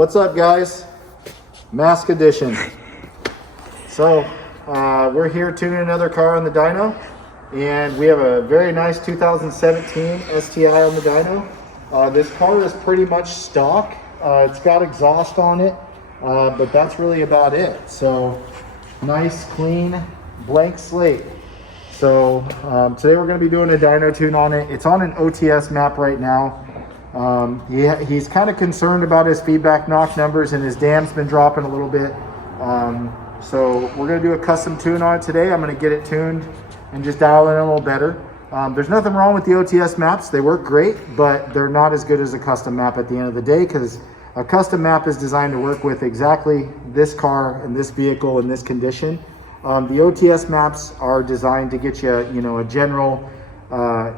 What's up, guys? Mask edition. So we're here tuning another car on the dyno, and we have a very nice 2017 STI on the dyno. This car is pretty much stock. It's got exhaust on it, but that's really about it. So nice, clean, blank slate. So today we're going to be doing a dyno tune on it. It's on an OTS map right now. He's kind of concerned about his feedback knock numbers, and his dam's been dropping a little bit. So we're going to do a custom tune on it today. I'm going to get it tuned and just dial in a little better. There's nothing wrong with the OTS maps. They work great, but they're not as good as a custom map at the end of the day, because a custom map is designed to work with exactly this car and this vehicle in this condition. The OTS maps are designed to get you, a general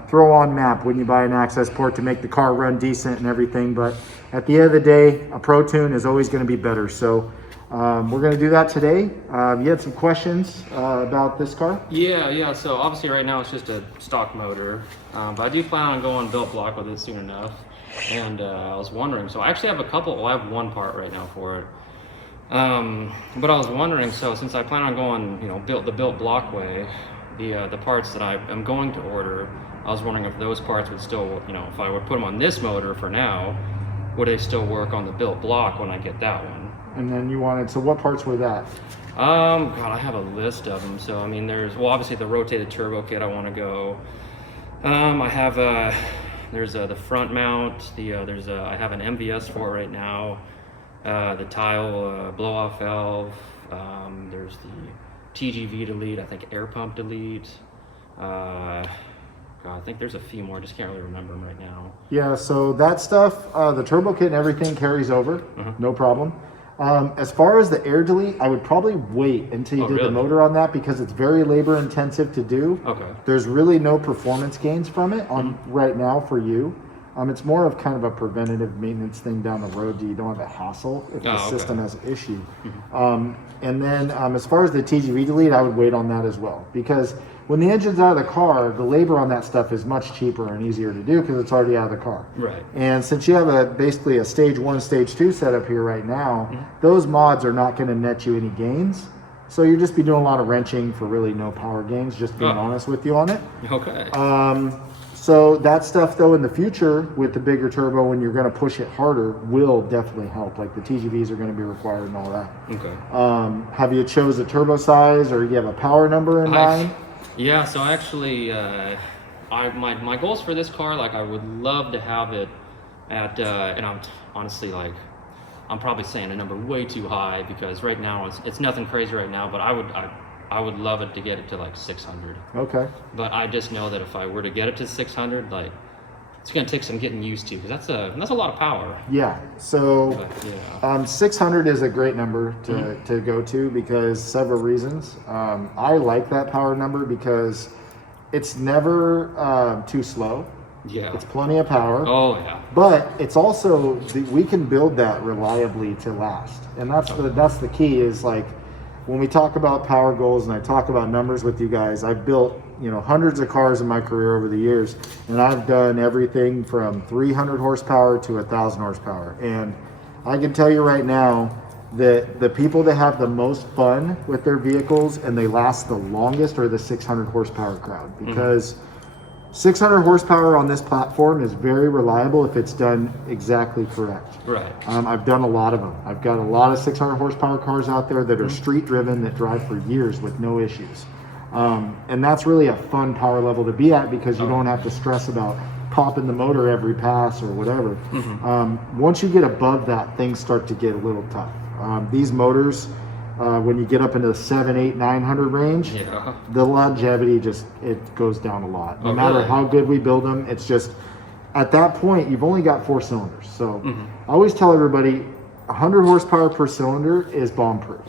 throw-on map when you buy an access port to make the car run decent and everything. But at the end of the day, a pro tune is always going to be better. So we're going to do that today. You had some questions about this car? Yeah. So obviously right now it's just a stock motor, but I do plan on going built block with it soon enough. And I was wondering, so I actually have I have one part right now for it. But I was wondering, so since I plan on going, the built block way, the parts that I'm going to order, I was wondering if those parts would still, if I would put them on this motor for now, would they still work on the built block when I get that one? And then you wanted, so what parts were that? God, I have a list of them. So I mean, obviously the rotated turbo kit I want to go. I have there's the front mount. I have an MVS for it right now. The tile blow-off valve. There's the TGV delete. I think air pump delete. God, I think there's a few more. I just can't really remember them right now. Yeah, so that stuff, the turbo kit and everything carries over, no problem. As far as the air delete, I would probably wait until you did the motor on that, because it's very labor intensive to do. Okay. There's really no performance gains from it on right now for you. It's more of kind of a preventative maintenance thing down the road, so you don't have a hassle if the system has an issue. And then as far as the TGV delete, I would wait on that as well, because when the engine's out of the car, the labor on that stuff is much cheaper and easier to do because it's already out of the car. Right. And since you have basically a stage 1, stage 2 setup here right now, those mods are not going to net you any gains. So you'll just be doing a lot of wrenching for really no power gains, just being honest with you on it. Okay. So that stuff, though, in the future with the bigger turbo, when you're going to push it harder, will definitely help. Like the TGVs are going to be required and all that. Okay. Have you chose a turbo size, or you have a power number in mind? Yeah, so actually, my goals for this car, like I would love to have it at, and I'm honestly I'm probably saying a number way too high, because right now it's nothing crazy right now, but I would love it to get it to like 600. Okay. But I just know that if I were to get it to 600, it's gonna take some getting used to, because that's a lot of power. Yeah. So 600 is a great number to go to, because several reasons. I like that power number because it's never too slow. Yeah. It's plenty of power. Oh yeah. But it's also, we can build that reliably to last, and that's the key. Is like when we talk about power goals and I talk about numbers with you guys, I've built hundreds of cars in my career over the years, and I've done everything from 300 horsepower to 1,000 horsepower. And I can tell you right now that the people that have the most fun with their vehicles and they last the longest are the 600 horsepower crowd, because 600 horsepower on this platform is very reliable if it's done exactly correct. Right. I've done a lot of them. I've got a lot of 600 horsepower cars out there that are street driven, that drive for years with no issues. And that's really a fun power level to be at, because you don't have to stress about popping the motor every pass or whatever. Once you get above that, things start to get a little tough. These motors, when you get up into the 700, 800, 900 range, the longevity it goes down a lot. No matter how good we build them, it's just, at that point, you've only got 4 cylinders. So I always tell everybody, 100 horsepower per cylinder is bomb-proof.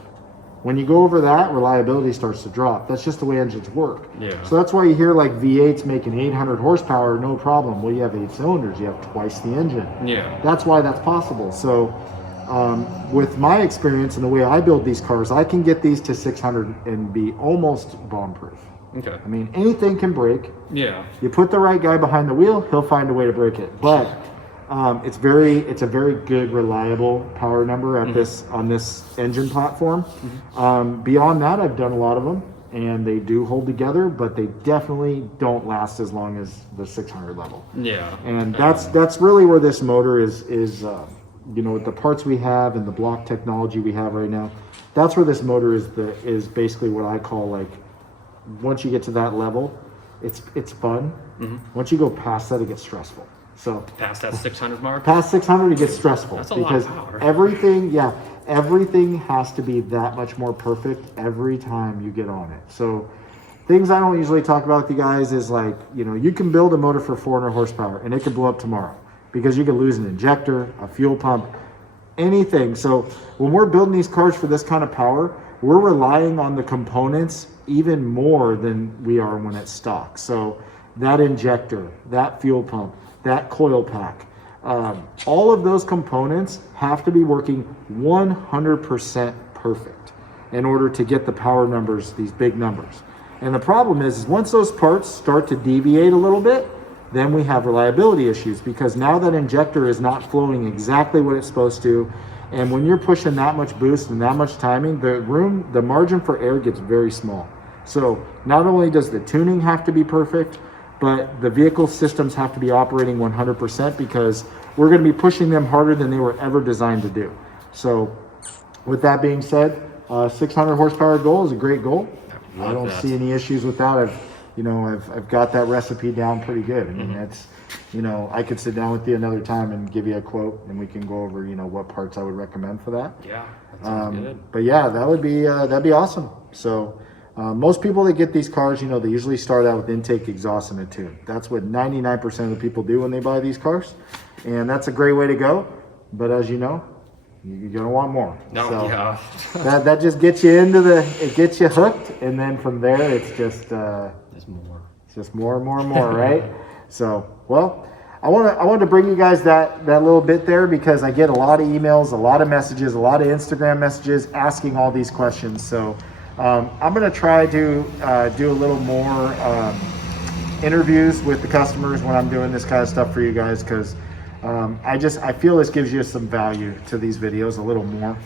When you go over that, reliability starts to drop. That's just the way engines work. Yeah. So that's why you hear like V8s making 800 horsepower, no problem. Well, you have 8 cylinders, you have twice the engine. Yeah. That's why that's possible. So with my experience and the way I build these cars, I can get these to 600 and be almost bomb-proof. Okay. I mean, anything can break. Yeah. You put the right guy behind the wheel, he'll find a way to break it. But It's a very good, reliable power number at on this engine platform. Beyond that, I've done a lot of them, and they do hold together, but they definitely don't last as long as the 600 level. Yeah. And that's really where this motor is you know, with the parts we have and the block technology we have right now. That's where this motor is basically what I call, like, once you get to that level, it's fun. Once you go past that, it gets stressful. So past that 600 mark? Past 600, it gets stressful. That's a because lot of power. everything has to be that much more perfect every time you get on it. So things I don't usually talk about with you guys is, like, you know, you can build a motor for 400 horsepower and it could blow up tomorrow because you could lose an injector, a fuel pump, anything. So when we're building these cars for this kind of power, we're relying on the components even more than we are when it's stock. So that injector, that fuel pump, that coil pack, all of those components have to be working 100% perfect in order to get the power numbers, these big numbers. And the problem is once those parts start to deviate a little bit, then we have reliability issues, because now that injector is not flowing exactly what it's supposed to. And when you're pushing that much boost and that much timing, the margin for error gets very small. So not only does the tuning have to be perfect, but the vehicle systems have to be operating 100%, because we're going to be pushing them harder than they were ever designed to do. So with that being said, 600 horsepower goal is a great goal. I don't see any issues with that. I've got that recipe down pretty good. I mean, that's, you know, I could sit down with you another time and give you a quote, and we can go over, you know, what parts I would recommend for that. Yeah, that sounds good. But yeah, that'd be awesome. So most people that get these cars, you know, they usually start out with intake, exhaust, and a tune. That's what 99% of the people do when they buy these cars, and that's a great way to go. But as you know, you're gonna want more. No, so yeah. that just gets you it gets you hooked, and then from there it's just more. It's just more and more and more, right? So, well, I wanted to bring you guys that little bit there, because I get a lot of emails, a lot of messages, a lot of Instagram messages asking all these questions. So I'm going to try to do a little more interviews with the customers when I'm doing this kind of stuff for you guys, because I feel this gives you some value to these videos a little more.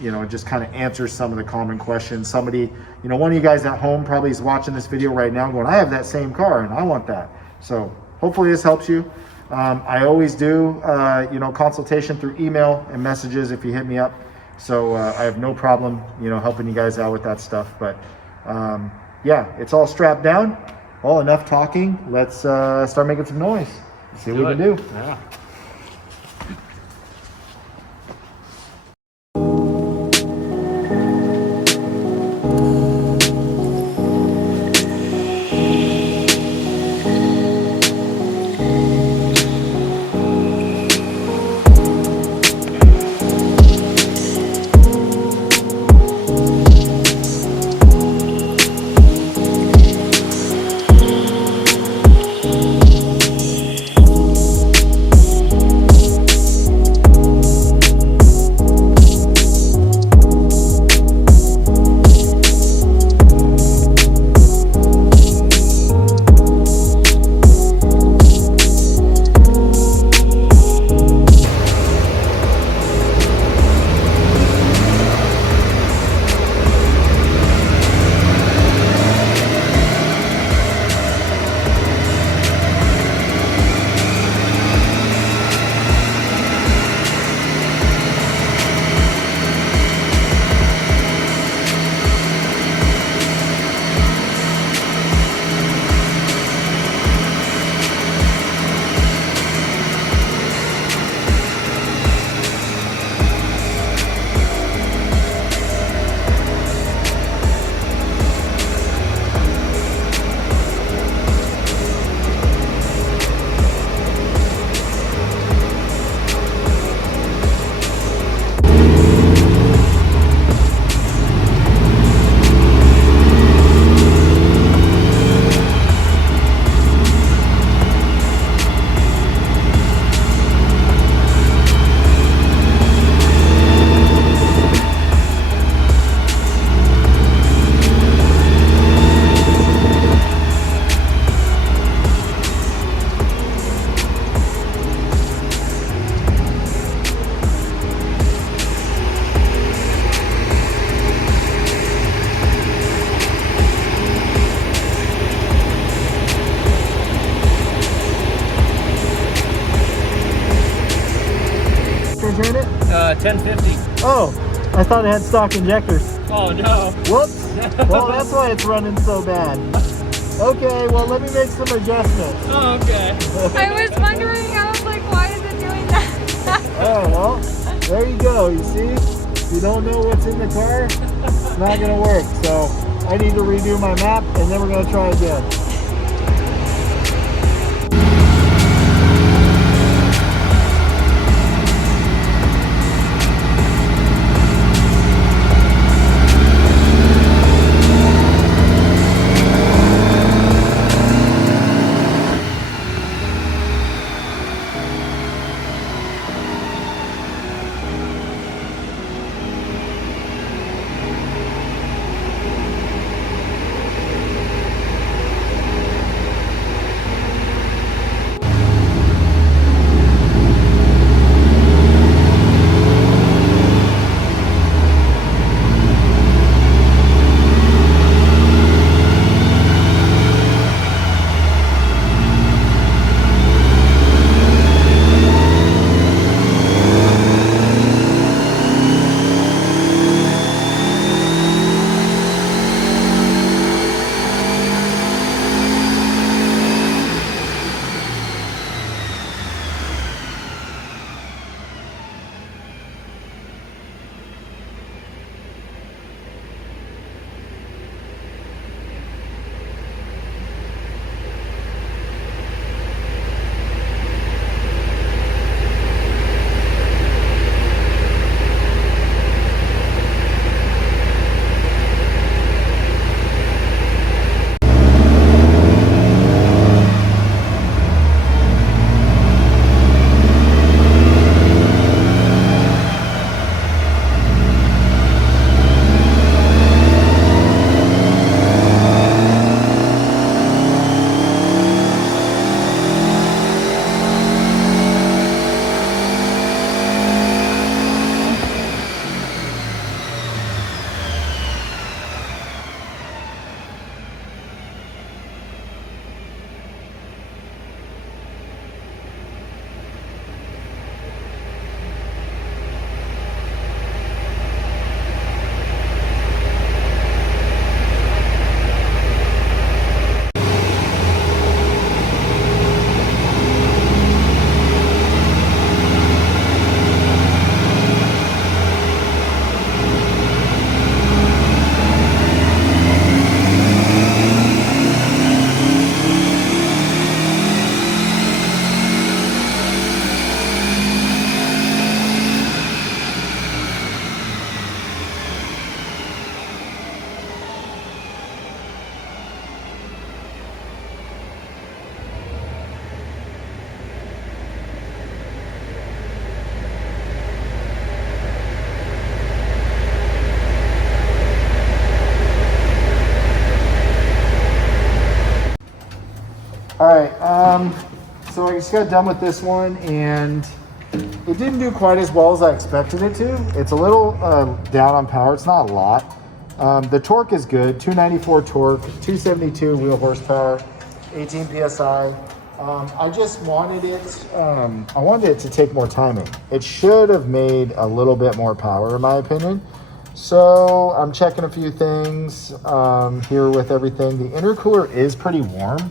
You know, it just kind of answers some of the common questions. Somebody, you know, one of you guys at home probably is watching this video right now going, I have that same car and I want that. So hopefully this helps you. I always do, you know, consultation through email and messages if you hit me up. So I have no problem, you know, helping you guys out with that stuff. But yeah, it's all strapped down. Well, enough talking. Let's start making some noise. See what we can do. Yeah. 1050. Oh, I thought it had stock injectors. Oh no. Whoops. Well, that's why it's running so bad. Okay, well, let me make some adjustments. Oh, okay. I was wondering, I was like, why is it doing that? Oh, well, there you go. You see, if you don't know what's in the car, it's not going to work. So I need to redo my map, and then we're going to try again. All right, so I just got done with this one, and it didn't do quite as well as I expected it to. It's a little down on power. It's not a lot. The torque is good, 294 torque, 272 wheel horsepower, 18 PSI. I just wanted it, I wanted it to take more timing. It should have made a little bit more power, in my opinion. So I'm checking a few things here with everything. The intercooler is pretty warm.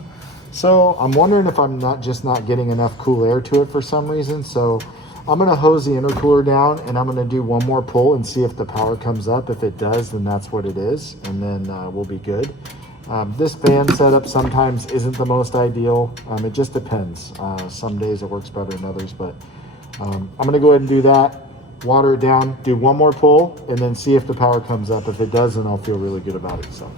So I'm wondering if I'm not getting enough cool air to it for some reason. So I'm gonna hose the intercooler down, and I'm gonna do one more pull and see if the power comes up. If it does, then that's what it is, and then we'll be good. This fan setup sometimes isn't the most ideal. It just depends. Some days it works better than others, but I'm gonna go ahead and do that, water it down, do one more pull, and then see if the power comes up. If it does, then I'll feel really good about it. So.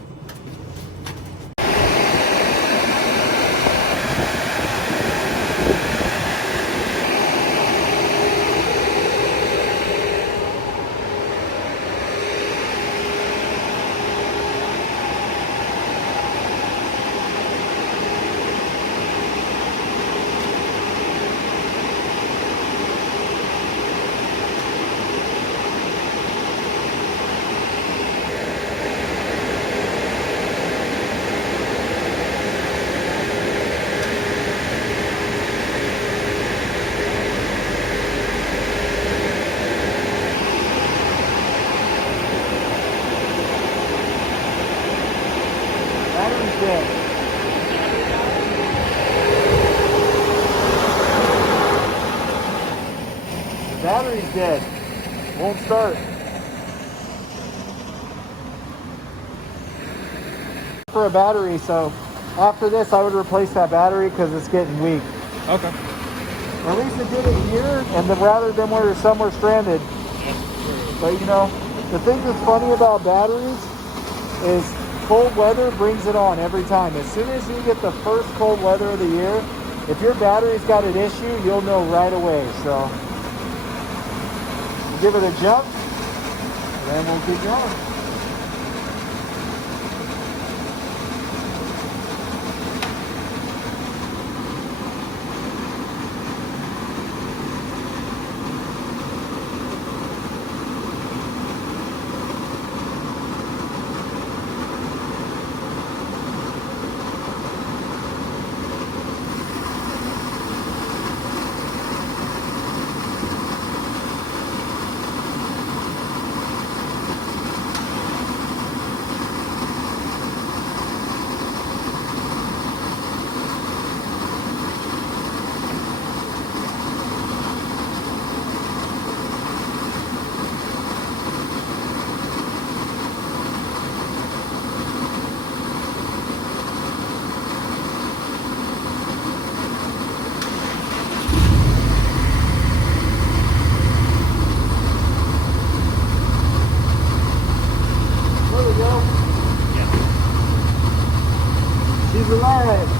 battery's dead. Won't start. For a battery, so after this I would replace that battery because it's getting weak. Okay. At least it did it here, and then rather than where somewhere stranded. But you know, the thing that's funny about batteries is cold weather brings it on every time. As soon as you get the first cold weather of the year, if your battery's got an issue, you'll know right away. So give it a jump, and then we'll keep going. She's alive.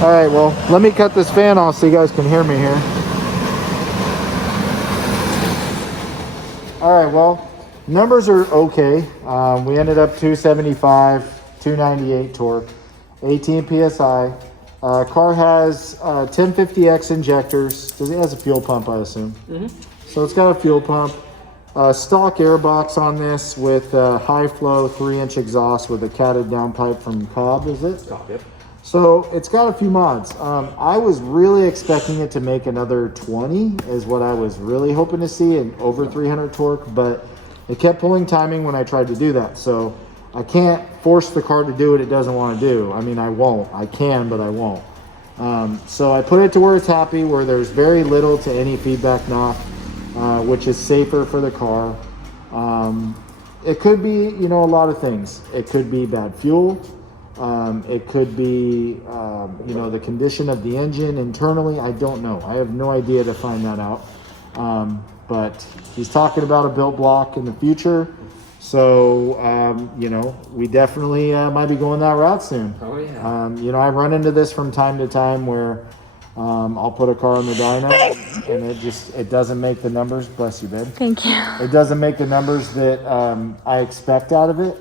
All right, well, let me cut this fan off so you guys can hear me here. All right, well, numbers are okay. We ended up 275, 298 torque, 18 PSI. Car has 1050X injectors. It has a fuel pump, I assume. So it's got a fuel pump. Stock airbox on this with high flow 3-inch exhaust with a catted downpipe from Cobb, is it? Stop, yep. So it's got a few mods. I was really expecting it to make another 20 is what I was really hoping to see, and over 300 torque, but it kept pulling timing when I tried to do that. So I can't force the car to do what it doesn't want to do. I mean, I won't. I can, but I won't. So I put it to where it's happy, where there's very little to any feedback knock, which is safer for the car. It could be, you know, a lot of things. It could be bad fuel. It could be, you know, the condition of the engine internally. I don't know. I have no idea to find that out. But he's talking about a built block in the future. So, you know, we definitely might be going that route soon. Oh, yeah. You know, I run into this from time to time where I'll put a car on the dyno and it doesn't make the numbers. Bless you, babe. Thank you. It doesn't make the numbers that I expect out of it.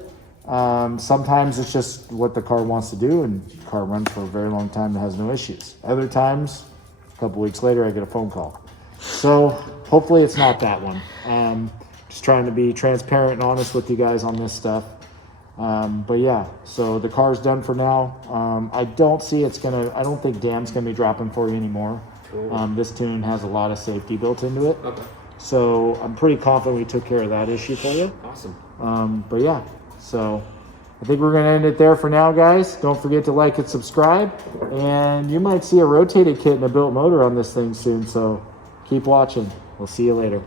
Sometimes it's just what the car wants to do, and the car runs for a very long time and has no issues. Other times, a couple weeks later, I get a phone call. So hopefully it's not that one. Just trying to be transparent and honest with you guys on this stuff. But yeah, so the car's done for now. I don't think DAM's gonna be dropping for you anymore. Cool. This tune has a lot of safety built into it. Okay. So I'm pretty confident we took care of that issue for you. Awesome. But yeah, so I think we're gonna end it there for now, guys. Don't forget to like and subscribe, and you might see a rotated kit and a built motor on this thing soon, so keep watching. We'll see you later.